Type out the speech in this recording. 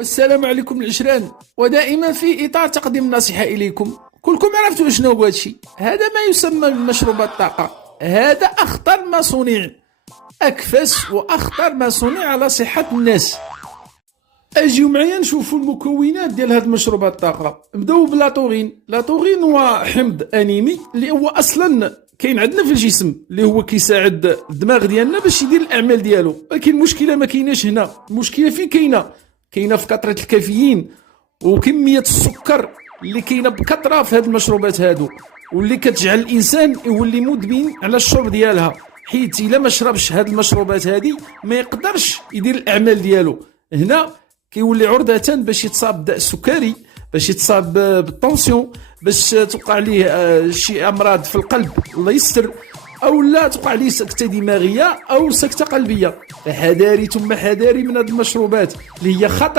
السلام عليكم العشران. ودائما في إطار تقديم النصيحة إليكم، كلكم عرفتوا شنو هو هادشي. هذا ما يسمى بمشروبات الطاقة. هذا أخطر ما صنع، أكفس وأخطر ما صنع على صحة الناس. اجيو معايا نشوفوا المكونات ديال هاد مشروبات الطاقة. نبداو بلاطورين. لاطورين هو حمض أنيمي اللي هو أصلا كاين عندنا في الجسم، اللي هو كيساعد الدماغ ديالنا باش يدير الأعمال ديالو. ولكن المشكلة ما كايناش هنا، المشكلة فين كاينة؟ كاينه في كثره الكافيين وكميه السكر اللي كاينه بكثره في هاد المشروبات هادو، واللي كتجعل الانسان يولي مدمن على الشرب ديالها، حيت الا ما شربش هاد المشروبات هادي ما يقدرش يدير الاعمال ديالو. هنا كيولي عرضه باش يتصاب بالداء السكري، باش يتصاب بالطونسيون، باش توقع ليه شي امراض في القلب الله يستر، او لا توقع ليه سكته دماغيه او سكته قلبيه. فحذاري ثم حذاري من هاد المشروبات اللي هي خطر.